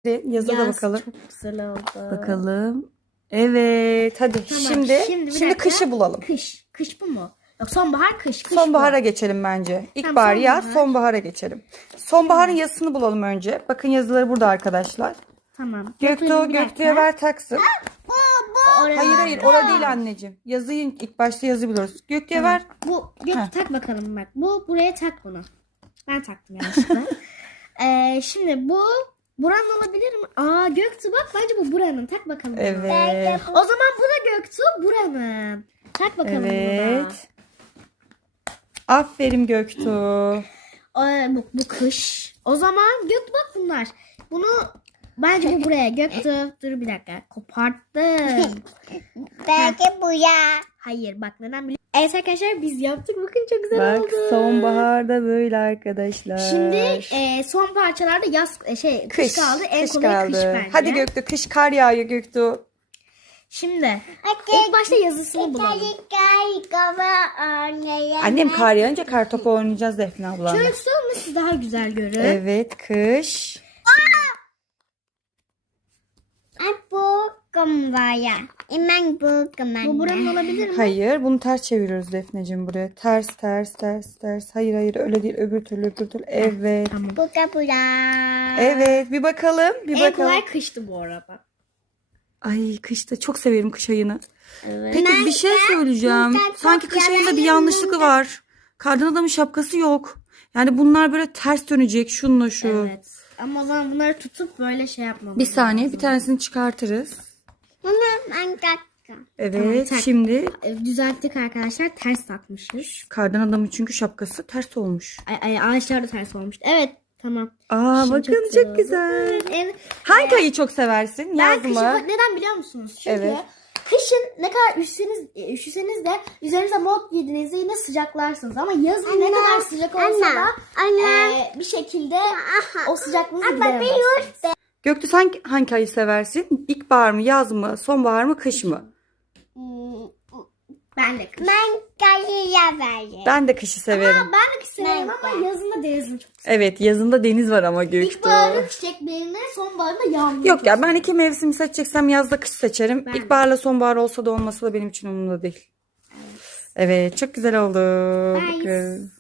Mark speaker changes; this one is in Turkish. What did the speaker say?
Speaker 1: Yazıda
Speaker 2: Yaz
Speaker 1: bakalım.
Speaker 2: çok güzel oldu.
Speaker 1: Bakalım. Evet. Hadi
Speaker 2: Tamam,
Speaker 1: şimdi
Speaker 2: bir dakika.
Speaker 1: kışı bulalım.
Speaker 2: Kış. Kış bu mu? Yok, sonbahar, kış. Kış
Speaker 1: Sonbahara
Speaker 2: bu.
Speaker 1: geçelim bence. İlkbahar,
Speaker 2: Tamam,
Speaker 1: yaz,
Speaker 2: sonbahar.
Speaker 1: sonbahara geçelim. Sonbaharın yazısını bulalım önce. Bakın yazıları burada arkadaşlar.
Speaker 2: Tamam.
Speaker 1: Göktuğ'a ver taksın.
Speaker 2: Oraya.
Speaker 1: Hayır orada değil anneciğim. Yazıyı ilk başta yazı buluyoruz. Göktuğ'a ver.
Speaker 2: Bu Göktuğ tak bakalım bak. Buraya tak bunu. Ben taktım yanlışlıkla. Şimdi bu buranın olabilir mi? Aa, Göktuğ bak, bence bu buranın. Tak bakalım bunu.
Speaker 1: Evet.
Speaker 2: O zaman bu da Göktuğ buranın. Tak bakalım bunu da.
Speaker 1: Evet. Aferin Göktuğ.
Speaker 2: Bu kış. O zaman Göktuğ bak bunlar. Bunu bence bu buraya. Göktuğ dur bir dakika. Koparttım.
Speaker 3: Belki bu ya.
Speaker 2: Hayır bak, neden biliyor? Evet arkadaşlar, biz yaptık. Bakın çok güzel
Speaker 1: Bak
Speaker 2: oldu.
Speaker 1: sonbaharda böyle arkadaşlar.
Speaker 2: Şimdi son parçalarda kış kaldı. En
Speaker 1: kış
Speaker 2: kolayı kış
Speaker 1: kaldı.
Speaker 2: bence.
Speaker 1: Hadi Göktuğ, kış kar yağıyor Göktuğ.
Speaker 2: Şimdi ilk başta yazısını bulalım.
Speaker 1: Annem kar yağınca kar topu oynayacağız Defne abla.
Speaker 2: Şöyle tutalım mı, siz daha güzel görün.
Speaker 1: Evet kış.
Speaker 3: Bu kumvaya. İmen bu kumanya.
Speaker 2: Bu buranın olabilir mi?
Speaker 1: Hayır bunu ters çeviriyoruz Defneciğim buraya. Ters ters ters ters. Hayır öyle değil, öbür türlü. Evet.
Speaker 2: Tamam.
Speaker 3: Bu kapıda.
Speaker 1: Evet bir bakalım
Speaker 2: En kolay kıştı bu arada.
Speaker 1: Ay kışta çok severim kış ayını.
Speaker 2: Evet.
Speaker 1: Peki bir şey söyleyeceğim.
Speaker 3: çok
Speaker 1: Sanki kış ayında bir
Speaker 3: yalan
Speaker 1: yanlışlık var. Kardan adamın şapkası yok. Yani bunlar böyle ters dönecek şununla şu.
Speaker 2: Evet. Ama o zaman bunları tutup böyle şey yapmamız
Speaker 1: Bir saniye
Speaker 2: lazım.
Speaker 1: bir tanesini çıkartırız.
Speaker 3: Bunu ben taktım.
Speaker 1: Evet
Speaker 2: tak.
Speaker 1: şimdi
Speaker 2: Düzelttik arkadaşlar. Ters takmışız.
Speaker 1: kardan adamın çünkü şapkası ters olmuş.
Speaker 2: Ağaçlar da ters olmuştu. Evet. Tamam.
Speaker 1: Aa
Speaker 2: Şimdi
Speaker 1: bakın
Speaker 2: güzel
Speaker 1: çok
Speaker 2: oldu.
Speaker 1: güzel.
Speaker 2: Evet.
Speaker 1: Hangi ayı çok seversin?
Speaker 2: Ben
Speaker 1: Yaz
Speaker 2: kışı
Speaker 1: mı?
Speaker 2: neden biliyor musunuz? Çünkü
Speaker 1: Evet.
Speaker 2: kışın ne kadar üşüseniz de üzerinize mont giydiğinizde yine sıcaklarsınız. Ama yazın ne kadar sıcak olsa da bir şekilde o sıcaklığınızı gideremezsiniz.
Speaker 1: Göktuğ sen hangi ayı seversin? İlkbahar mı, yaz mı, sonbahar mı, kış mı?
Speaker 2: Ben de kış.
Speaker 3: Ben kayıya verdim.
Speaker 1: Ben de kışı severim.
Speaker 2: Ben de kış severim
Speaker 3: Ben
Speaker 2: ama yazın da denizini çok severim.
Speaker 1: Evet yazında deniz var ama Göktuğ.
Speaker 2: İlkbaharın çiçeklerini, sonbaharın da yağmurunu
Speaker 1: Yok
Speaker 2: çok
Speaker 1: ya ben iki mevsim seçeceksem yazda kış seçerim.
Speaker 2: Ben de.
Speaker 1: İlkbaharla sonbahar olsa da olmasa da benim için umurumda değil. Evet çok güzel oldu.
Speaker 2: Nice.
Speaker 1: Bakın.